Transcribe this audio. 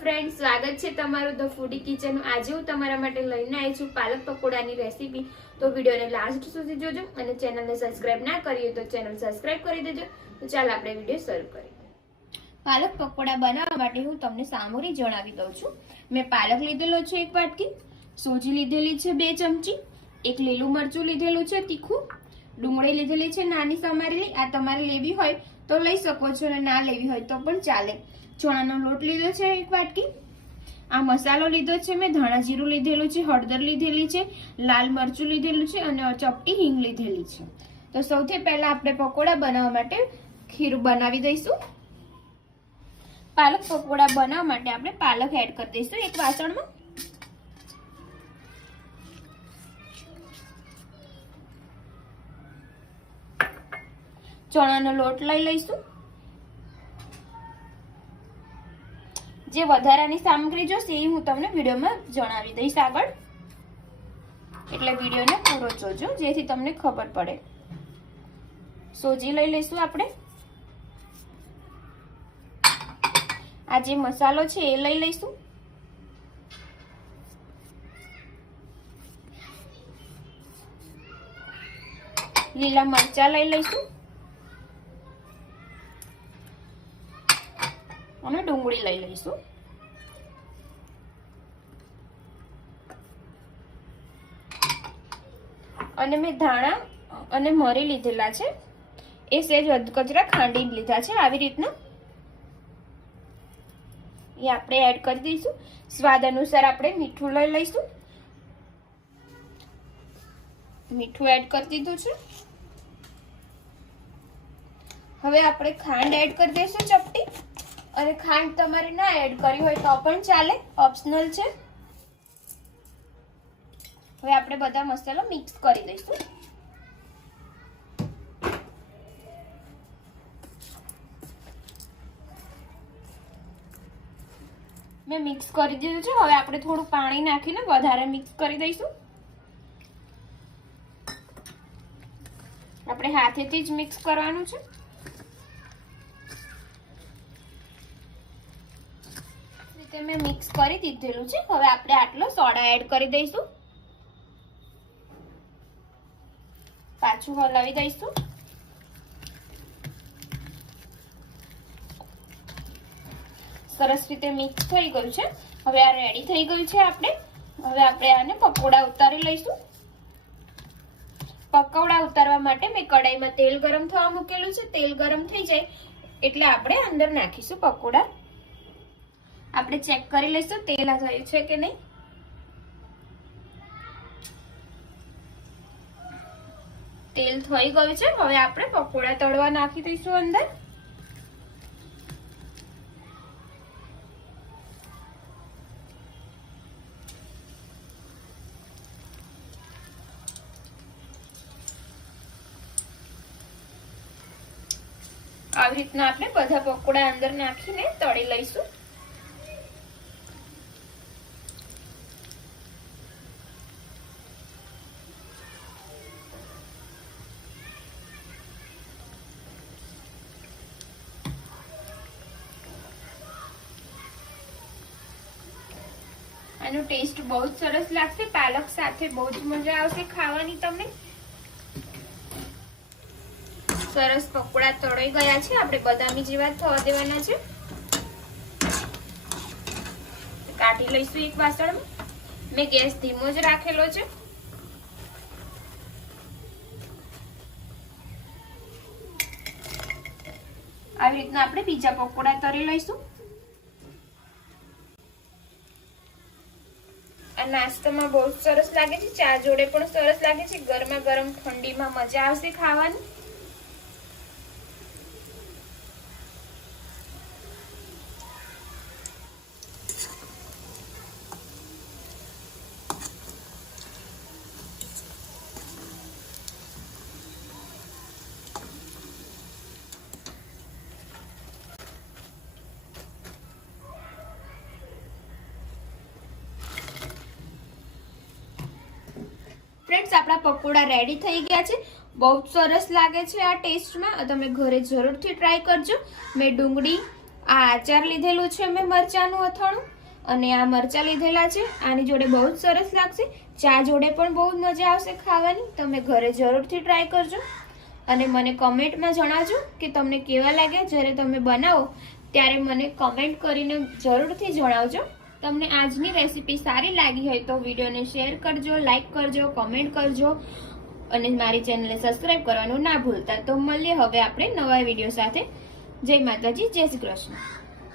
Friends, स्वागत है तमाરું the foodie kitchen. આજે હું તમારા માટે લઈને આવી છું પાલક પકોડાની રેસીપી। તો વિડિયોને લાસ્ટ સુધી જોજો અને ચેનલને સબસ્ક્રાઇબ ના કરી હોય તો ચેનલ સબસ્ક્રાઇબ કરી દેજો। તો ચાલો આપણે વિડિયો શરૂ કરીએ। પાલક પકોડા બનાવવા માટે હું તમને સામગ્રી જણાવી દઉં છું। મેં પાલક લીધેલો છે 1 વાટકી, સોજી લીધેલી છે 2 ચમચી, એક લીલું મરચું લીધેલું છે તીખું, ડુંગળી લીધેલી છે નાની સમારેલી। આ તમારે લેવી હોય તો લઈ શકો છો અને ના લેવી હોય તો પણ ચાલે। ચણાનો લોટ લીધો છે 1 વાટકી। આ મસાલો લીધો છે મેં ધાણા જીરું લીધેલું છે, હળદર લીધેલી છે, લાલ મરચું લીધેલું છે અને ચપટી હિંગ લીધેલી છે। તો સૌથી પહેલા આપણે પકોડા બનાવવા માટે ખીર બનાવી દઈશું। પાલક પકોડા બનાવવા માટે આપણે પાલક એડ કરી દઈશું એક વાસણમાં। ચણાનો લોટ લઈ લઈશું। જે વધારાની સામગ્રી જોશે એ હું તમને વિડિયોમાં જણાવી દઈશ આગળ, એટલે વિડિયોને પૂરો જોજો જેથી તમને ખબર પડે। સોજી લઈ લઈશું આપણે। આ જે મસાલો છે એ લઈ લઈશું। લીલા મરચા લઈ લઈશું અને ડુંગળી લઈ લઈશું। અને મેં ધાણા અને મરી લીધેલા છે, એ સહેજ અધકચરા ખાંડી લીધા છે। આવી રીતના એ આપણે એડ કરી દઈશું। સ્વાદ અનુસાર આપણે મીઠું લઈ લઈશું। મીઠું એડ કરી દીધું છે। હવે આપણે ખાંડ એડ કરી દઈશું ચપટી, અને ખાંડ તમારે ના એડ કરી હોય તો પણ ચાલે, ઓપ્શનલ છે। હવે આપણે બધા મસાલા મિક્સ કરી દઈશું। મેં મિક્સ કરી દીધું છે। હવે આપણે થોડું પાણી નાખીને વધારે મિક્સ કરી દઈશું। આપણે હાથેથી જ મિક્સ કરવાનું છે। મેં મિક્સ કરી દીધેલું છે। હવે આપણે આટલો સોડા એડ કરી દઈશું, પાછું હલાવી દઈશું। સરસ રીતે મિક્સ થઈ ગયું છે। હવે આ રેડી થઈ ગયું છે હવે આપણે આને પકોડા ઉતારી લઈશું। પકોડા ઉતારવા માટે મેં કડાઈમાં તેલ ગરમ થવા મૂકેલું છે। તેલ ગરમ થઈ જાય એટલે આપણે અંદર નાખીશું પકોડા। આપણે ચેક કરી લઈશું તેલ થયું છે કે નહીં। તેલ થઈ ગયું છે। હવે આપણે પકોડા તળવા નાખી દઈશું અંદર। આવી રીતના આપણે બધા પકોડા અંદર નાખીને તળી લઈશું। આનો ટેસ્ટ બહુ જ સરસ લાગશે, પાલક સાથે બહુ જ મજા આવશે ખાવાની તમને। સરસ પકોડા તળાઈ ગયા છે। આપણે બદામી જેવા થવા દેવાના છે। કાઢી લઈશું એક વાસણમાં। મેં ગેસ ધીમો જ રાખેલો છે। આવી રીતના આપણે બીજા પકોડા તળી લઈશું। આ નાસ્તામાં બહુ સરસ લાગે છે, ચા જોડે પણ સરસ લાગે છે। ગરમા ગરમ ઠંડીમાં મજા આવશે ખાવાની। फ्रेंड्स, આપણા પકોડા રેડી થઈ ગયા છે। બહુ સરસ લાગે છે આ ટેસ્ટમાં। તમે ઘરે જરૂરથી ટ્રાય કરજો। મેં ડુંગળી, આ આચાર લીધેલું છે મેં મરચાનું અથાણું, અને આ મરચા લીધેલા છે. આની જોડે બહુ જ સરસ લાગશે. ચા જોડે પણ બહુ જ મજા આવશે ખાવાની. તમે ઘરે જરૂરથી ટ્રાય કરજો અને મને કમેન્ટમાં જણાવજો કે તમને કેવા લાગ્યા. જ્યારે તમે બનાવો ત્યારે મને કમેન્ટ કરીને જરૂરથી જણાવજો. તમને આજની રેસીપી સારી લાગી હોય તો વિડીયોને શેર કરજો, લાઈક કરજો, કમેન્ટ કરજો અને મારી ચેનલને સબસ્ક્રાઇબ કરવાનું ના ભૂલતા. તો મળીએ હવે આપણે નવા વિડીયો સાથે. જય માતાજી, જય શ્રી કૃષ્ણ.